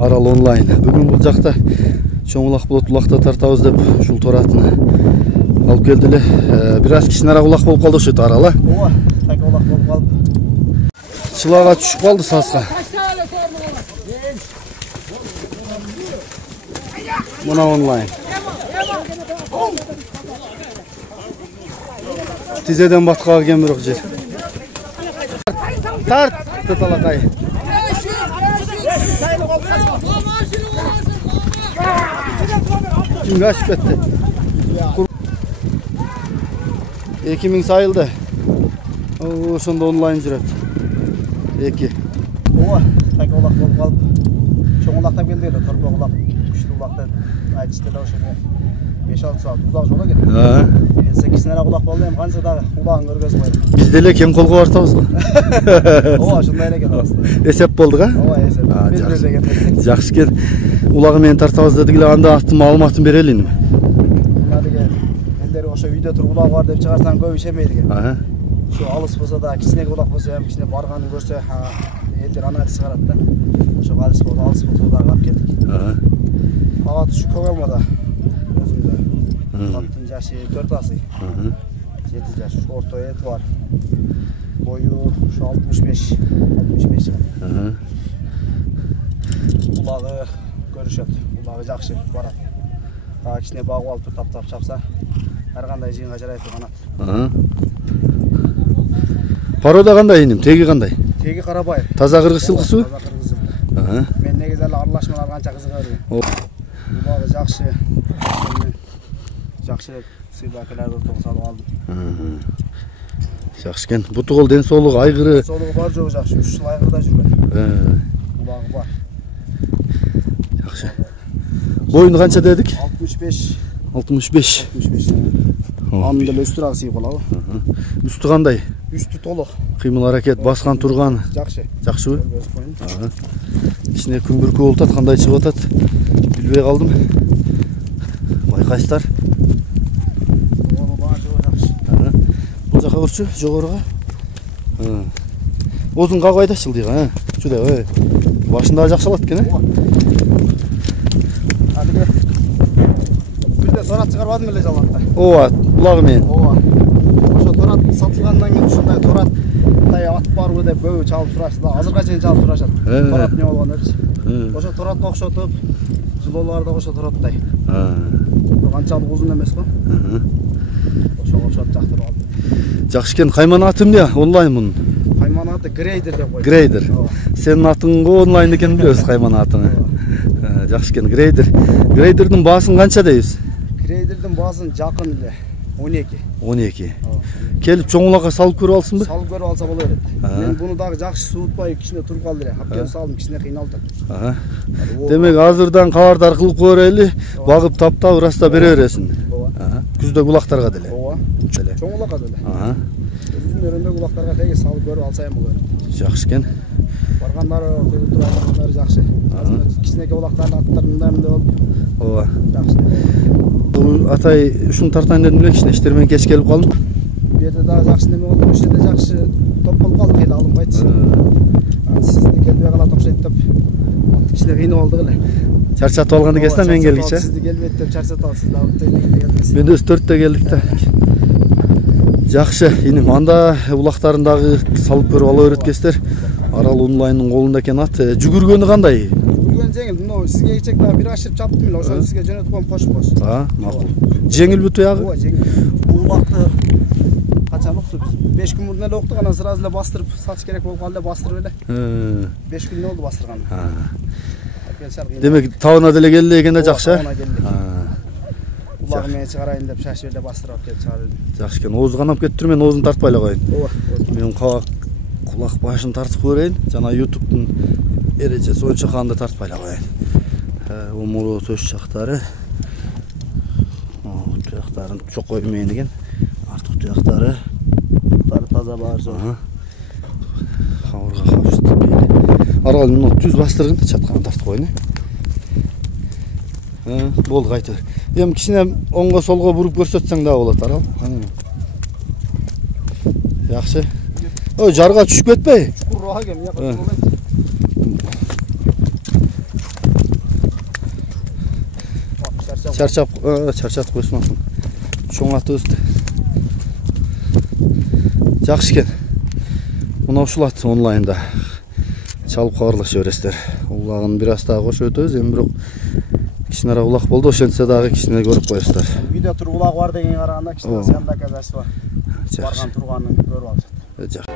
Арал онлайн. Бүгін бұл жақта чоңулақ болот улақта тартабыз деп ушул торатыны алып келдиле. Бир аз кичинераак улак болуп калды ошо Арал, а? Ооба, так улак болуп калды. Чылага түшүп калды саска. Мына онлайн. Тизеден баткага келген бирок жер. Тарт, тыталакай. Kimge açıp etti? 2000 sayıldı. O sonunda online jüret. 2. Ооба, так улак болуп калды. Чоң улактан келди эле, торпо улак, күчтүү улактан айтышты да ошо 5-6 саат узак жол экен. Келсе кичинераак улак болду, эми канча дагы улагын көргөзүп койду. Биз деле кем колго бартабыз го. Ооба, ошондой эле экен аста. Эсеп болдук, а? Ооба, эсеп. Жакшы экен. Улагы менен тартабыз дедик эле, анда аттын маалыматын берелин. Мынадыгы элдер ошо үйдө туруп улак бар деп чыгарсаң көп ишенбейт экен. Şu alыс болса да, кичине улак болса hem кичине барганын көрсө, элдер анализ чыгарат да. Ошо алыс болду да алып келдик. Ага түшүп койгонмада. Өзүмдө. Каттын жашы 4 асый. 7 жаш, орто эти бар. Бою şu 65 жыл. Улагы көрүшөт. Улагы жакшы барат. Дагы кичине багып алып таптап чапса, ар кандай жыйынга жарайт канат. Порода кандай иним? Теги кандай? Теги карабай. Таза кыргыз жылкысыбы? Таза кыргыз. Мен негизи эле аралашмалар канча кызыга берген. Улагы жакшы. Жакшы сыйлакаларды салып алдым. Жакшы экен. Буту кол ден соолугу айгыры. Ден соолугу бар жогу жакшы. 3 жыл айгырда жүргөн. Улагы бар. Жакшы. Боюну канча дедик? 65. 65. Анын деле үстү ак сыйып калабы? Үстү кандай? Үстү толук. Кыймыл аракет, баскан турган. Жакшы. Жакшыбы? Кичине күмбүркү болуп атат, кандай чыгып атат? Билбей калдым. Байкайсыздар. Бул жака көрчү, жогоруга. Озун кагайда чылдыйга, Чүдө, башында жакшы алат экен, Бизде торат чыгарбадым эле жалакта. Ооба, улагы менен. Ооба. Ошо торат сатылгандан кийин ушундай тораттай ат барбы деп көбү чалып турашты. Азырга чейин чалып турашат. Торат не болгон депчи. Ошо торатка окшотуп, жылооларды ошо тораттай. Канчалык узун эмес го. Ошого окшотуп жактырып алдым. Жакшы экен. Кайман аты эмне? Онлайн мунун. Кайман аты Грейдер деп койду. Грейдер. Сенин атыңго онлайн экенин билебиз, Кайман атыңы. Жакшы экен. Грейдердин баасын канча дейбиз? Грейдердин баасын жакын эле 12. 12. Келип чоң улакка салып көрүп алсынбы? Салып көрүп алса боло берет. Мен буну дагы жакшы суутпай кичине туруп калды эле. Алып келип салдым, кичине кыйналды. Демек азырдан кабардар кылып кое берели, багып таптап ыраста бере бересиң. Күздөгү улактарга деле. Ооба. Чоң улакка деле. Өзүнүн өрөндөгү улактарга теги салып көрүп алса эм боло берет. Жакшы экен. Баргандары, тургандары жакшы. Кичинекей улактардын аттары мындай болуп. Ооба. Жакшы. Атай ушуну тартайын дедим эле, кичине иштер менен кеч келип калдым. Бу жерде дагы жакшы неме болду, ушул жерде жакшы топ болуп калды, кыйла алынбайт. Сизди келбей калат окшойт деп кичине кыйнап алдык эле. Чарчатып алган экенсиң, мен келгиче. Сизди келбейт деп чарчатып алып, сиз дагы келдиңиз. Мен өз 4-тө келдик да. Жакшы, иним, анда улактарын дагы салып көрүп ала береткесиздер. Арал онлайнның колунда экен ат. Жүгүргөнү кандай? Жүгүргөн жеңил. Мына сизге кечек дагы бир ашырып чаптым эле, ошону сизге жөнөтүп коюм кошуп коюңуз. Макул. Жеңилби туягы? Ооба, жеңил. Бул улакты качан уктуп? 5 күн мурун эле уктук, анан сразу эле бастырып, сатыш керек болуп калды, бастырып эле. 5 күн болду бастырган. Демек табына деле келди экен да, жакшы. Улагы менен чыгарайын деп шашып эле бастырып алып келип чыгарып. Жакшы экен. Ооз канап кетиптир, мен оозун тартпай эле коеюн. Ооба. Мен кулак башын тартып көрөйүн. Жана YouTube'дун эрежеси боюнча канды тартпай эле коеюн. Омуру төш жактары. Туяктарын чокой бермейин экен. Артык туяктары таза бар жок. Кабырга капчыктуу бейли. Арал муну түз бастыргын, чатканы тартып коеюн. Болду, кайта бер. Эми кичине оңго солго буруп көрсөтсөң да болот, Арал. Жакшы. Ой, жарга түшүп кетпей? Чукурраак эми, чарчатып койсун атын. Чоң атыбызды. Жакшы экен. Мына ушулат онлайнда. Чалып кабарлаша бересиздер. Улагын бир аз дагы кошуп өтөбүз. Эми бирок кичинерээк улак болду. Ошентсе дагы кичине көрүп коесуздар. Видео туруп улак бар деген караганда кичине сыяндак казасы бар. Барган турганын көрүп алышат.